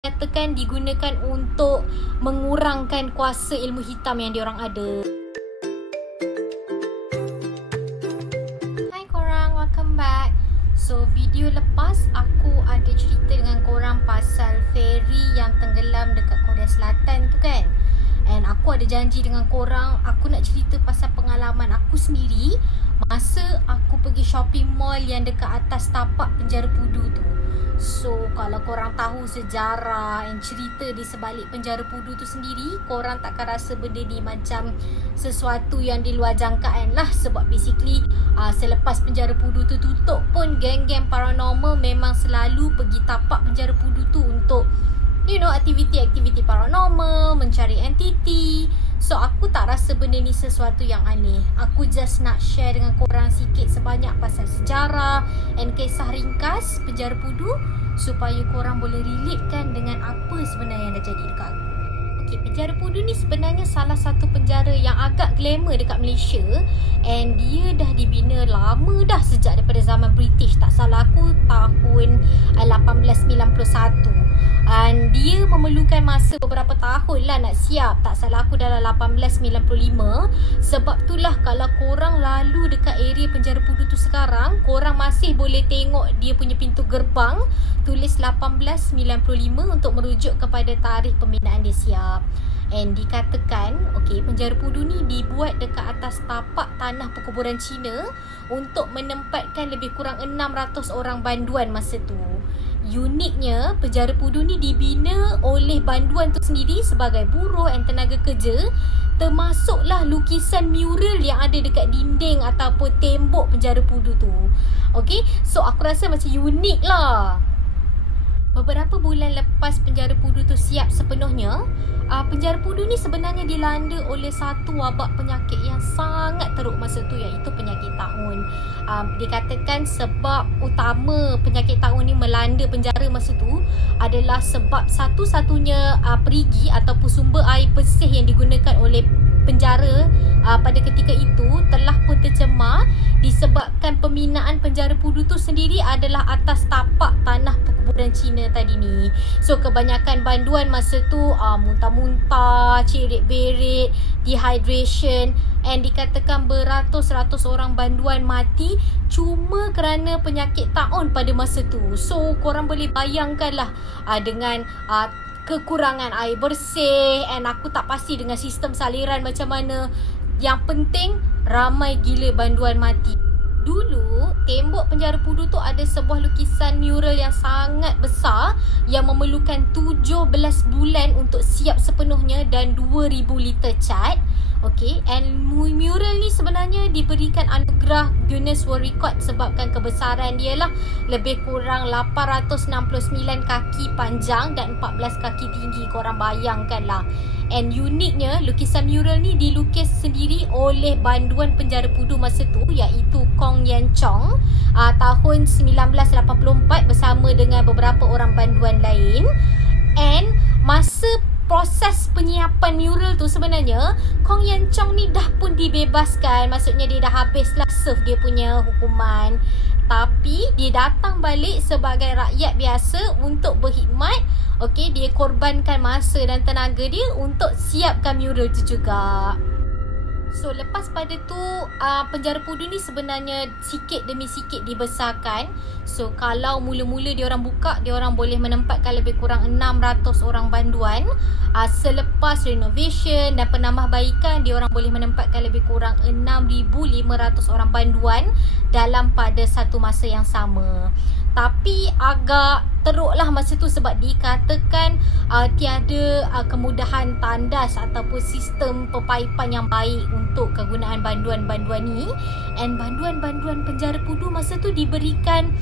katakan digunakan untuk mengurangkan kuasa ilmu hitam yang diorang ada. Hai korang, welcome back. So video lepas aku ada cerita dengan korang pasal ferry yang tenggelam dekat Korea Selatan tu kan. And aku ada janji dengan korang, aku nak cerita pasal pengalaman aku sendiri masa aku pergi shopping mall yang dekat atas tapak penjara Pudu tu. So kalau korang tahu sejarah dan cerita di sebalik penjara Pudu tu sendiri, korang takkan rasa benda ni macam sesuatu yang di luar jangkaan lah. Sebab basically selepas penjara Pudu tu tutup pun, geng-geng paranormal memang selalu pergi tapak penjara Pudu tu untuk aktiviti-aktiviti paranormal, mencari entiti. So aku tak rasa benda ni sesuatu yang aneh. Aku just nak share dengan korang sikit sebanyak pasal sejarah and kisah ringkas penjara Pudu supaya korang boleh relate kan dengan apa sebenarnya yang dah jadi dekat aku. Okay, penjara Pudu ni sebenarnya salah satu penjara yang agak glamour dekat Malaysia. And dia dah dibina lama dah, sejak daripada zaman British. Tak salah aku tahun 1891. And dia memerlukan masa beberapa tahun lah nak siap. Tak salah aku dalam 1895. Sebab itulah kalau korang lalu dekat area penjara Pudu tu sekarang, korang masih boleh tengok dia punya pintu gerbang tulis 1895 untuk merujuk kepada tarikh pembinaan dia siap. And dikatakan penjara Pudu ni dibuat dekat atas tapak tanah perkuburan Cina untuk menempatkan lebih kurang 600 orang banduan masa tu. Uniknya, penjara Pudu ni dibina oleh banduan tu sendiri sebagai buruh dan tenaga kerja, termasuklah lukisan mural yang ada dekat dinding ataupun tembok penjara Pudu tu. So aku rasa macam unik lah. Beberapa bulan lepas penjara Pudu tu siap sepenuhnya, penjara Pudu ni sebenarnya dilanda oleh satu wabak penyakit yang sangat teruk masa tu, iaitu penyakit taun. Dikatakan sebab utama penyakit taun ni melanda penjara masa tu adalah sebab satu-satunya perigi ataupun sumber air bersih yang digunakan oleh penjara pada ketika itu telah pun tercemar disebabkan pembinaan penjara Pudu tu sendiri adalah atas tapak tanah perkuburan Cina tadi ni. So kebanyakan banduan masa tu muntah-muntah, cerit-berit, dehydration, and dikatakan beratus-ratus orang banduan mati cuma kerana penyakit taun pada masa tu. So korang boleh bayangkanlah dengan kekurangan air bersih, and aku tak pasti dengan sistem saliran macam mana. Yang penting ramai gila banduan mati. Dulu tembok penjara Pudu tu ada sebuah lukisan mural yang sangat besar yang memerlukan 17 bulan untuk siap sepenuhnya dan 2000 liter cat. And mural ni sebenarnya diberikan anugerah Guinness World Record sebabkan kebesaran dia lah lebih kurang 869 kaki panjang dan 14 kaki tinggi. Korang bayangkan lah. And uniknya, lukisan mural ni dilukis sendiri oleh banduan penjara Pudu masa tu, iaitu Kong Yan Chong tahun 1984 bersama dengan beberapa orang banduan lain. And masa proses penyiapan mural tu sebenarnya Kong Yan Chong ni dah pun dibebaskan. Maksudnya dia dah habislah serve dia punya hukuman. Tapi dia datang balik sebagai rakyat biasa untuk berkhidmat. Dia korbankan masa dan tenaga dia untuk siapkan mural tu juga. So lepas pada tu penjara Pudu ni sebenarnya sikit demi sikit dibesarkan. So kalau mula-mula diorang buka, diorang boleh menempatkan lebih kurang 600 orang banduan. Selepas renovation dan penambahbaikan, diorang boleh menempatkan lebih kurang 6,500 orang banduan dalam pada satu masa yang sama. Tapi agak teruk lah masa tu sebab dikatakan tiada kemudahan tandas ataupun sistem pepaipan yang baik untuk kegunaan banduan-banduan ni. And banduan-banduan penjara Pudu masa tu diberikan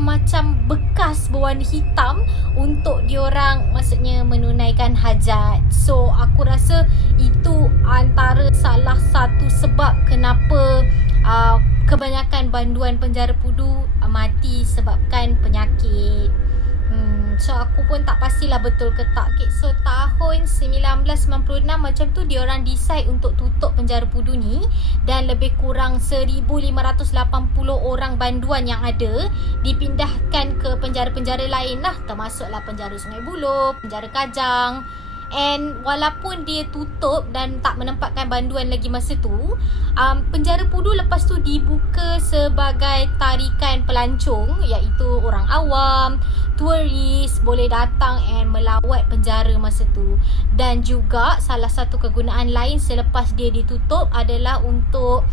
macam bekas berwarna hitam untuk diorang maksudnya menunaikan hajat. So aku rasa itu antara salah satu sebab kenapa kebanyakan banduan penjara Pudu mati sebabkan penyakit. So aku pun tak pastilah betul ke tak. Okay, so tahun 1996 macam tu diorang decide untuk tutup penjara Pudu ni, dan lebih kurang 1580 orang banduan yang ada dipindahkan ke penjara-penjara lain lah, termasuklah penjara Sungai Buloh, penjara Kajang. And walaupun dia tutup dan tak menempatkan banduan lagi masa tu, penjara Pudu lepas tu dibuka sebagai tarikan pelancong, iaitu orang awam, turis boleh datang and melawat penjara masa tu. Dan juga salah satu kegunaan lain selepas dia ditutup adalah untuk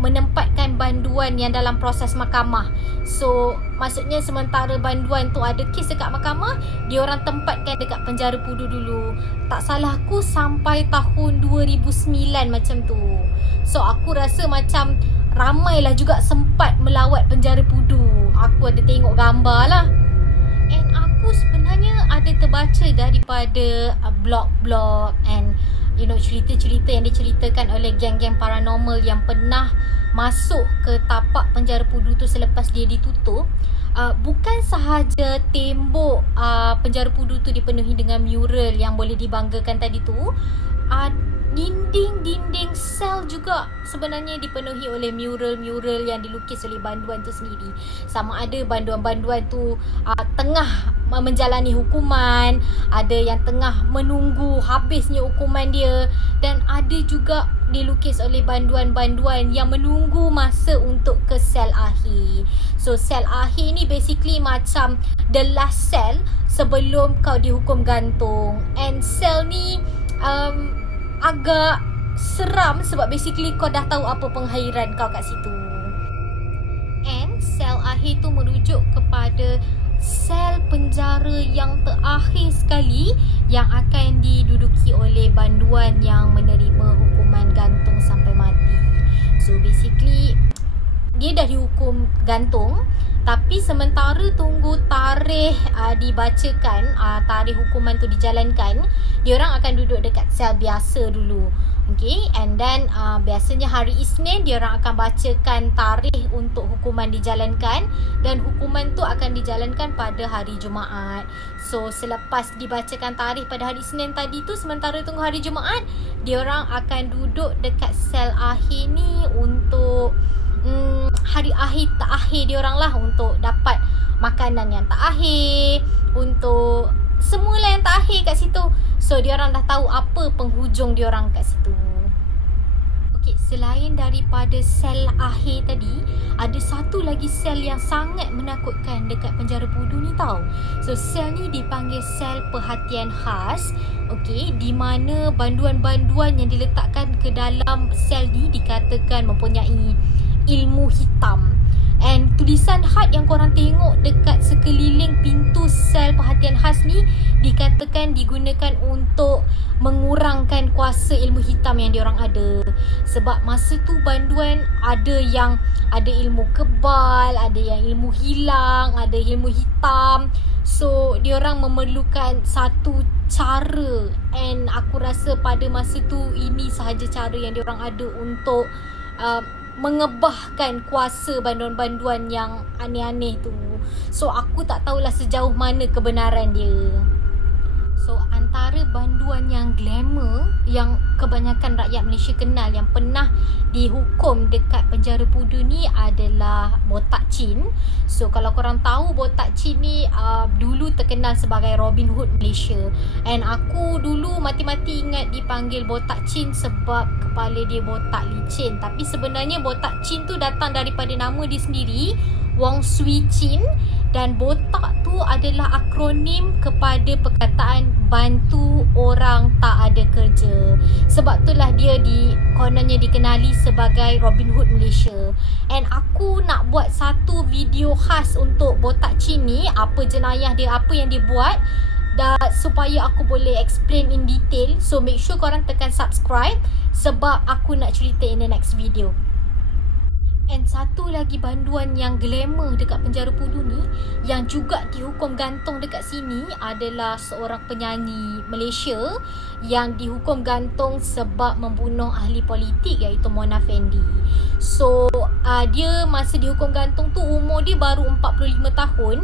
menempatkan banduan yang dalam proses mahkamah. So maksudnya sementara banduan tu ada kes dekat mahkamah, dia orang tempatkan dekat penjara Pudu dulu. Tak salah aku sampai tahun 2009 macam tu. So aku rasa macam ramailah juga sempat melawat penjara Pudu. Aku ada tengok gambar lah. And aku sebenarnya ada terbaca daripada blog-blog and cerita-cerita yang diceritakan oleh geng-geng paranormal yang pernah masuk ke tapak penjara Pudu tu selepas dia ditutup. Bukan sahaja tembok penjara Pudu tu dipenuhi dengan mural yang boleh dibanggakan tadi tu, dinding-dinding sel juga sebenarnya dipenuhi oleh mural-mural yang dilukis oleh banduan tu sendiri. Sama ada banduan-banduan tu tengah menjalani hukuman, ada yang tengah menunggu habisnya hukuman dia, dan ada juga dilukis oleh banduan-banduan yang menunggu masa untuk ke sel akhir. So sel akhir ni basically macam the last cell sebelum kau dihukum gantung. And sel ni agak seram sebab basically kau dah tahu apa penghairan kau kat situ. And sel akhir tu merujuk kepada sel penjara yang terakhir sekali yang akan diduduki oleh banduan yang menerima hukuman gantung sampai mati. So basically dia dah dihukum gantung, tapi sementara tunggu tarikh dibacakan, tarikh hukuman tu dijalankan, diorang akan duduk dekat sel biasa dulu. Okay, and then biasanya hari Isnin diorang akan bacakan tarikh untuk hukuman dijalankan, dan hukuman tu akan dijalankan pada hari Jumaat. So selepas dibacakan tarikh pada hari Isnin tadi tu, sementara tunggu hari Jumaat, diorang akan duduk dekat sel akhir ni untuk hari terakhir diorang lah, untuk dapat makanan yang terakhir, untuk semualah yang terakhir kat situ. So diorang dah tahu apa penghujung diorang kat situ. Okay, selain daripada sel akhir tadi, ada satu lagi sel yang sangat menakutkan dekat penjara Pudu ni tau. So sel ni dipanggil sel perhatian khas. Okay, di mana banduan-banduan yang diletakkan ke dalam sel ni dikatakan mempunyai ilmu hitam. And tulisan khat yang korang tengok dekat sekeliling pintu sel perhatian khas ni dikatakan digunakan untuk mengurangkan kuasa ilmu hitam yang diorang ada. Sebab masa tu banduan ada yang ada ilmu kebal, ada yang ilmu hilang, ada ilmu hitam. So diorang memerlukan satu cara, and aku rasa pada masa tu ini sahaja cara yang diorang ada untuk mengebahkan kuasa banduan-banduan yang aneh-aneh tu. So aku tak tahulah sejauh mana kebenaran dia. So antara banduan yang glamour yang kebanyakan rakyat Malaysia kenal yang pernah dihukum dekat penjara Pudu ni adalah Botak Chin. So kalau korang tahu, Botak Chin ni dulu terkenal sebagai Robin Hood Malaysia. And aku dulu mati-mati ingat dipanggil Botak Chin sebab kepala dia botak licin. Tapi sebenarnya Botak Chin tu datang daripada nama dia sendiri, Wong Swee Chin. Dan botak tu adalah akronim kepada perkataan bantu orang tak ada kerja. Sebab itulah dia kononnya dikenali sebagai Robin Hood Malaysia. And aku nak buat satu video khas untuk Botak Chin ni, apa jenayah dia, apa yang dia buat, supaya aku boleh explain in detail. So make sure korang tekan subscribe sebab aku nak cerita in the next video. And satu lagi banduan yang glamour dekat penjara Pudu ni, yang juga dihukum gantung dekat sini, adalah seorang penyanyi Malaysia yang dihukum gantung sebab membunuh ahli politik, iaitu Mona Fendi. So dia masa dihukum gantung tu umur dia baru 45 tahun.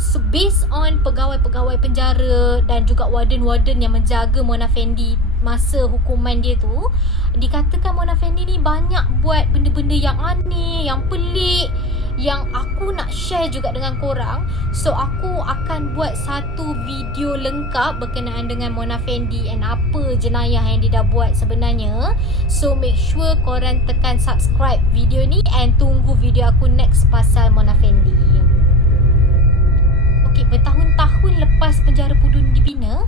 So based on pegawai-pegawai penjara dan juga warden-warden yang menjaga Mona Fendi masa hukuman dia tu, dikatakan Mona Fendi ni banyak buat benda-benda yang aneh, yang pelik, yang aku nak share juga dengan korang. So aku akan buat satu video lengkap berkenaan dengan Mona Fendi and apa jenayah yang dia dah buat sebenarnya. So make sure korang tekan subscribe video ni and tunggu video aku next pasal Mona Fendi. Okay, bertahun-tahun lepas penjara Pudu ni dibina,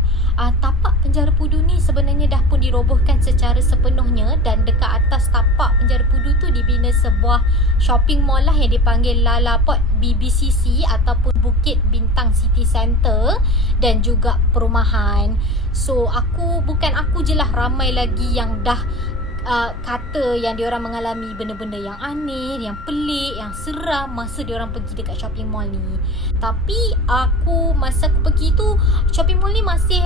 tapak penjara Pudu ni sebenarnya dah pun dirobohkan secara sepenuhnya. Dan dekat atas tapak penjara Pudu tu dibina sebuah shopping mall lah yang dipanggil Lalaport BBCC ataupun Bukit Bintang City Centre, dan juga perumahan. So bukan aku je lah, ramai lagi yang dah kata yang diorang mengalami benda-benda yang aneh, yang pelik, yang seram masa diorang pergi dekat shopping mall ni. Tapi masa aku pergi tu, shopping mall ni masih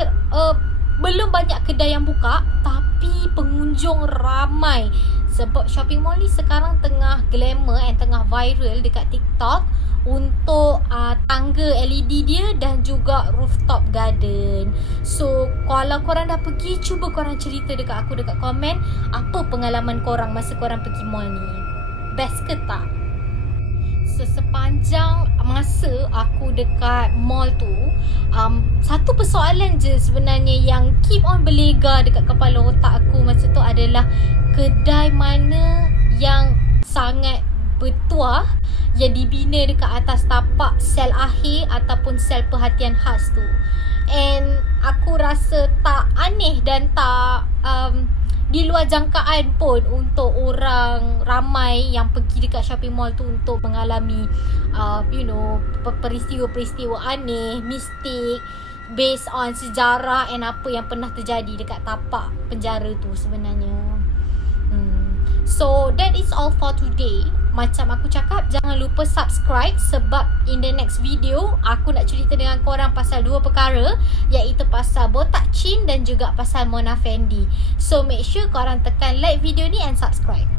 belum banyak kedai yang buka, tapi pengunjung ramai. Sebab shopping mall ni sekarang tengah glamour and tengah viral dekat TikTok untuk tangga LED dia dan juga rooftop garden. So kalau korang dah pergi, cuba korang cerita dekat aku dekat komen apa pengalaman korang masa korang pergi mall ni. Best ke tak? So sepanjang masa aku dekat mall tu, satu persoalan je sebenarnya yang keep on berlega dekat kepala otak aku masa tu adalah kedai mana yang sangat bertuah yang dibina dekat atas tapak sel akhir ataupun sel perhatian khas tu. And aku rasa tak aneh dan tak di luar jangkaan pun untuk orang ramai yang pergi dekat shopping mall tu untuk mengalami peristiwa-peristiwa aneh, mistik, based on sejarah and apa yang pernah terjadi dekat tapak penjara tu sebenarnya. So that is all for today. Macam aku cakap, jangan lupa subscribe sebab in the next video aku nak cerita dengan korang pasal dua perkara, iaitu pasal botak chin dan juga pasal Mona Fendi. So make sure korang tekan like video ni and subscribe.